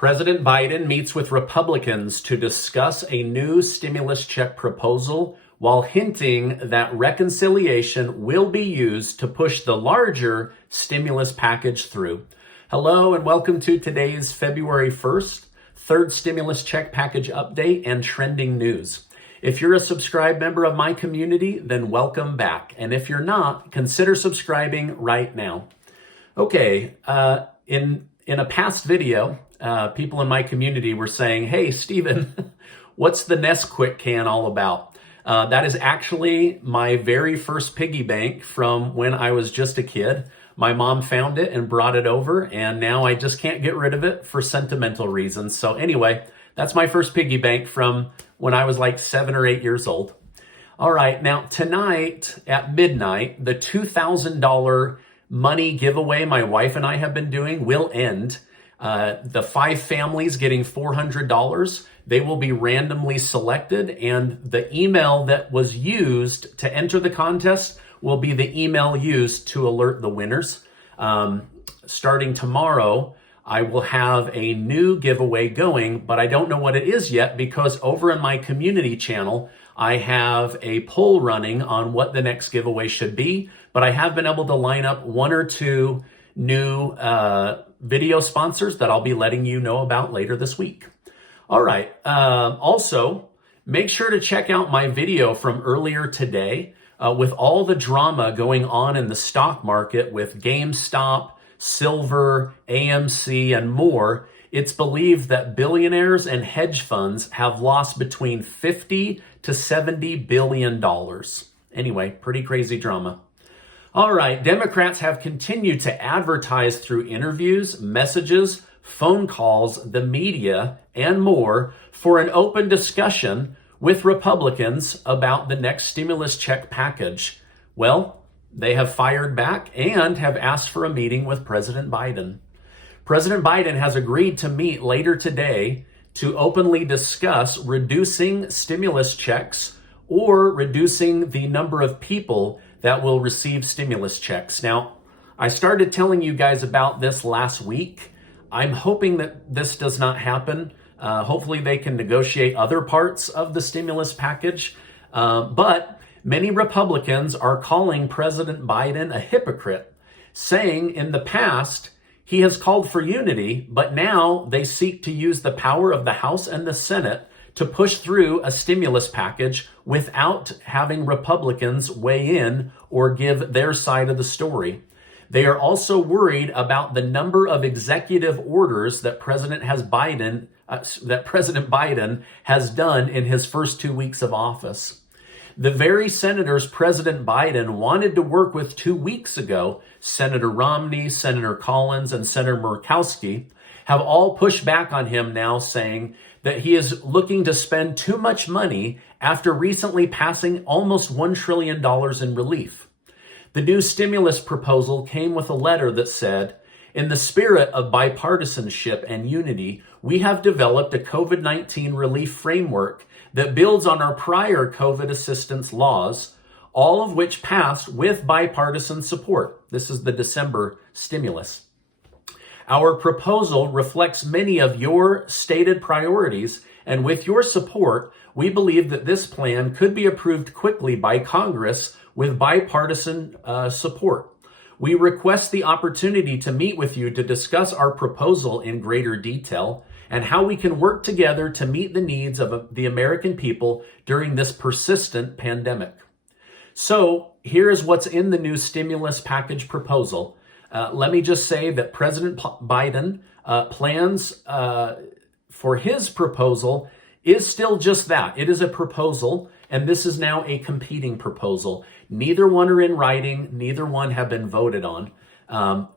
President Biden meets with Republicans to discuss a new stimulus check proposal while hinting that reconciliation will be used to push the larger stimulus package through. Hello and welcome to today's February 1st, third stimulus check package update and trending news. If you're a subscribed member of my community, then welcome back. And if you're not, consider subscribing right now. Okay, in a past video, people in my community were saying, hey, Stephen, what's the Nesquik can all about? That is actually my very first piggy bank from when I was just a kid. My mom found it and brought it over, and now I just can't get rid of it for sentimental reasons. So anyway, that's my first piggy bank from when I was like 7 or 8 years old. All right, now tonight at midnight, the $2,000 money giveaway my wife and I have been doing will end. The 5 families getting $400, they will be randomly selected, and the email that was used to enter the contest will be the email used to alert the winners. Starting tomorrow, I will have a new giveaway going, but I don't know what it is yet because over in my community channel, I have a poll running on what the next giveaway should be, but I have been able to line up 1 or 2 new video sponsors that I'll be letting you know about later this week. All right. Also, make sure to check out my video from earlier today with all the drama going on in the stock market with GameStop, silver, AMC, and more. It's believed that billionaires and hedge funds have lost between $50 to $70 billion. Anyway, pretty crazy drama. All right, Democrats have continued to advertise through interviews, messages, phone calls, the media, and more for an open discussion with Republicans about the next stimulus check package. Well, they have fired back and have asked for a meeting with President Biden. President Biden has agreed to meet later today to openly discuss reducing stimulus checks or reducing the number of people that will receive stimulus checks. Now, I started telling you guys about this last week. I'm hoping that this does not happen. Hopefully they can negotiate other parts of the stimulus package. But many Republicans are calling President Biden a hypocrite, saying in the past he has called for unity, but now they seek to use the power of the House and the Senate to push through a stimulus package without having Republicans weigh in or give their side of the story. They are also worried about the number of executive orders that President Biden has done in his first 2 weeks of office. The very senators President Biden wanted to work with 2 weeks ago, Senator Romney, Senator Collins, and Senator Murkowski, have all pushed back on him now, saying that he is looking to spend too much money after recently passing almost $1 trillion in relief. The new stimulus proposal came with a letter that said, in the spirit of bipartisanship and unity, we have developed a COVID-19 relief framework that builds on our prior COVID assistance laws, all of which passed with bipartisan support. This is the December stimulus. Our proposal reflects many of your stated priorities, and with your support, we believe that this plan could be approved quickly by Congress with bipartisan support. We request the opportunity to meet with you to discuss our proposal in greater detail and how we can work together to meet the needs of the American people during this persistent pandemic. So here is what's in the new stimulus package proposal. Let me just say that President Biden plans for his proposal is still just that. It is a proposal, and this is now a competing proposal. Neither one are in writing. Neither one have been voted on.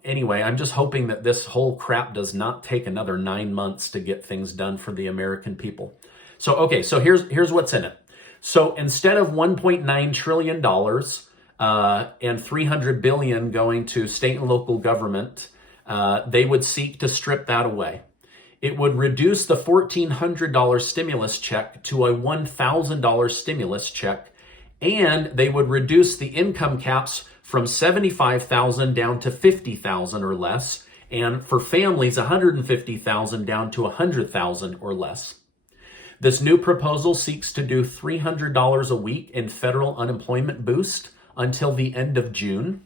Anyway, I'm just hoping that this whole crap does not take another 9 months to get things done for the American people. So, okay, so here's what's in it. So instead of $1.9 trillion and $300 billion going to state and local government, they would seek to strip that away. It would reduce the $1,400 stimulus check to a $1,000 stimulus check, and they would reduce the income caps from $75,000 down to $50,000 or less, and for families, $150,000 down to $100,000 or less. This new proposal seeks to do $300 a week in federal unemployment boost until the end of June.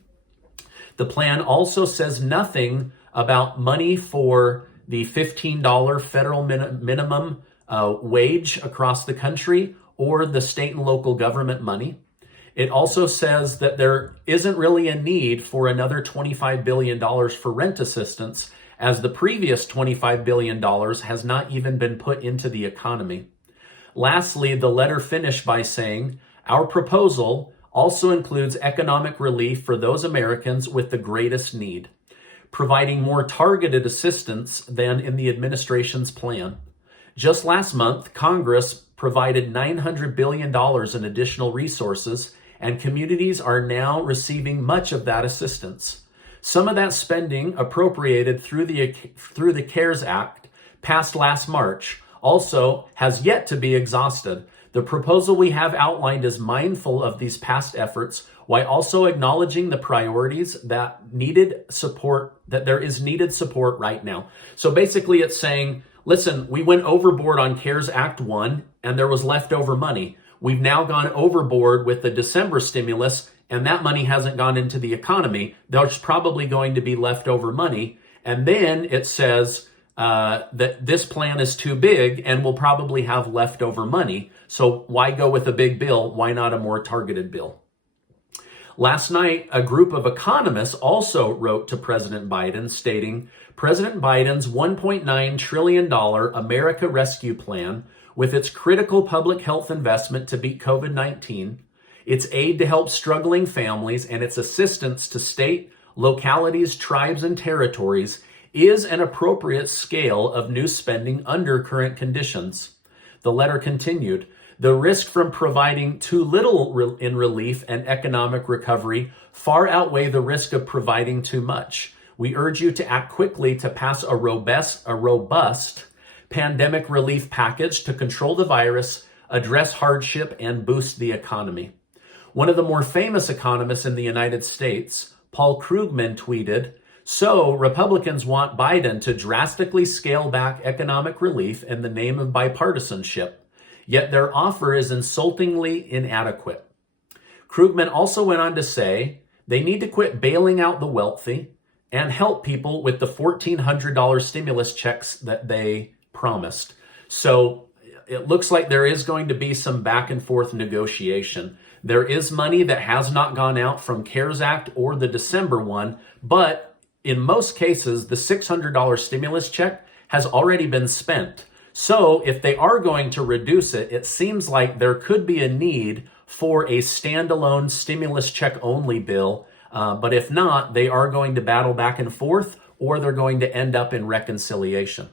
The plan also says nothing about money for the $15 federal minimum wage across the country or the state and local government money. It also says that there isn't really a need for another $25 billion for rent assistance, as the previous $25 billion has not even been put into the economy. Lastly, the letter finished by saying, our proposal also includes economic relief for those Americans with the greatest need, providing more targeted assistance than in the administration's plan. Just last month, Congress provided $900 billion in additional resources, and communities are now receiving much of that assistance. Some of that spending appropriated through the CARES Act passed last March also has yet to be exhausted. The proposal we have outlined is mindful of these past efforts while also acknowledging the priorities that there is needed support right now. So basically it's saying, listen, we went overboard on CARES Act 1 and there was leftover money. We've now gone overboard with the December stimulus and that money hasn't gone into the economy. There's probably going to be leftover money. And then it says that this plan is too big and will probably have leftover money. So why go with a big bill? Why not a more targeted bill? Last night, a group of economists also wrote to President Biden stating President Biden's $1.9 trillion America Rescue Plan, with its critical public health investment to beat COVID-19, its aid to help struggling families, and its assistance to state, localities, tribes, and territories, is an appropriate scale of new spending under current conditions. The letter continued, the risk from providing too little in relief and economic recovery far outweigh the risk of providing too much. We urge you to act quickly to pass a robust pandemic relief package to control the virus, address hardship, and boost the economy. One of the more famous economists in the United States, Paul Krugman, tweeted, so Republicans want Biden to drastically scale back economic relief in the name of bipartisanship, yet their offer is insultingly inadequate. Krugman also went on to say they need to quit bailing out the wealthy and help people with the $1,400 stimulus checks that they promised. So it looks like there is going to be some back and forth negotiation. There is money that has not gone out from CARES Act or the December one, but in most cases, the $600 stimulus check has already been spent. So if they are going to reduce it, it seems like there could be a need for a standalone stimulus check only bill. But if not, they are going to battle back and forth, or they're going to end up in reconciliation.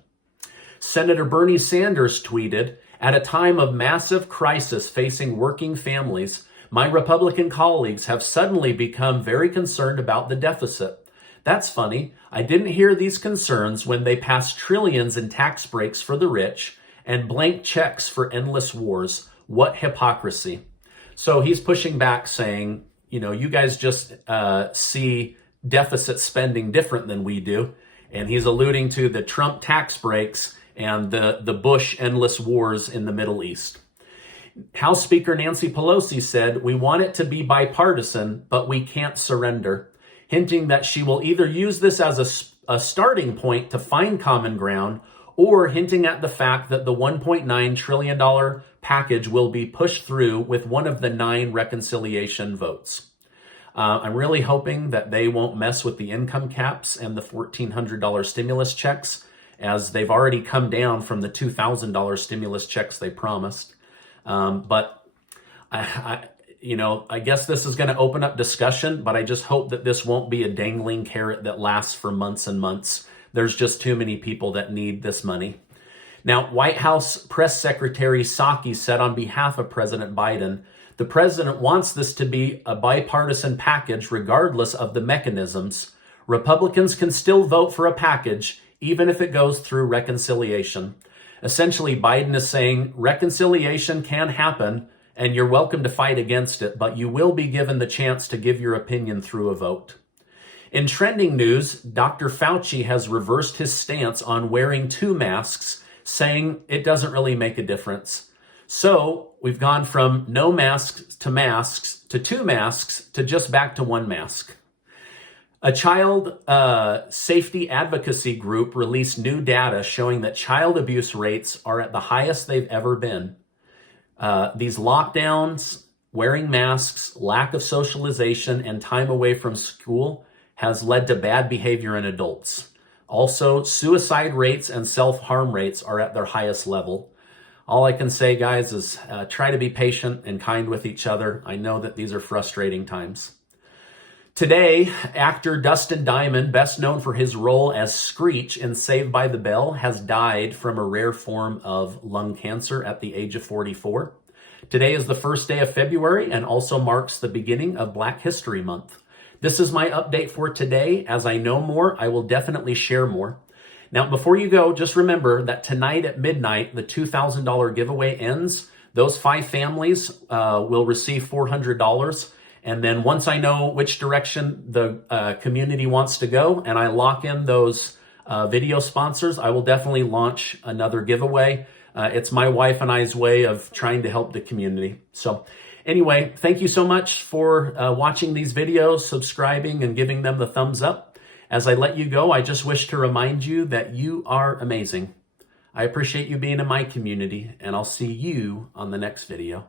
Senator Bernie Sanders tweeted, at a time of massive crisis facing working families, my Republican colleagues have suddenly become very concerned about the deficit. That's funny. I didn't hear these concerns when they passed trillions in tax breaks for the rich and blank checks for endless wars. What hypocrisy. So he's pushing back saying, you guys just see deficit spending different than we do. And he's alluding to the Trump tax breaks and the Bush endless wars in the Middle East. House Speaker Nancy Pelosi said, we want it to be bipartisan, but we can't surrender, hinting that she will either use this as a starting point to find common ground, or hinting at the fact that the $1.9 trillion package will be pushed through with one of the 9 reconciliation votes. I'm really hoping that they won't mess with the income caps and the $1,400 stimulus checks, as they've already come down from the $2,000 stimulus checks they promised. But I guess this is going to open up discussion, but I just hope that this won't be a dangling carrot that lasts for months and months. There's just too many people that need this money. Now, White House Press Secretary Psaki said on behalf of President Biden, the president wants this to be a bipartisan package regardless of the mechanisms. Republicans can still vote for a package even if it goes through reconciliation. Essentially, Biden is saying reconciliation can happen and you're welcome to fight against it, but you will be given the chance to give your opinion through a vote. In trending news, Dr. Fauci has reversed his stance on wearing 2 masks, saying it doesn't really make a difference. So we've gone from no masks to 2 masks to just back to 1 mask. A child safety advocacy group released new data showing that child abuse rates are at the highest they've ever been. These lockdowns, wearing masks, lack of socialization, and time away from school has led to bad behavior in adults. Also, suicide rates and self-harm rates are at their highest level. All I can say, guys, is try to be patient and kind with each other. I know that these are frustrating times. Today, actor Dustin Diamond, best known for his role as Screech in Saved by the Bell, has died from a rare form of lung cancer at the age of 44. Today is the first day of February and also marks the beginning of Black History Month. This is my update for today. As I know more, I will definitely share more. Now, before you go, just remember that tonight at midnight, the $2,000 giveaway ends. Those 5 families will receive $400. And then once I know which direction the community wants to go and I lock in those video sponsors, I will definitely launch another giveaway. It's my wife and I's way of trying to help the community. So anyway, thank you so much for watching these videos, subscribing, and giving them the thumbs up. As I let you go, I just wish to remind you that you are amazing. I appreciate you being in my community, and I'll see you on the next video.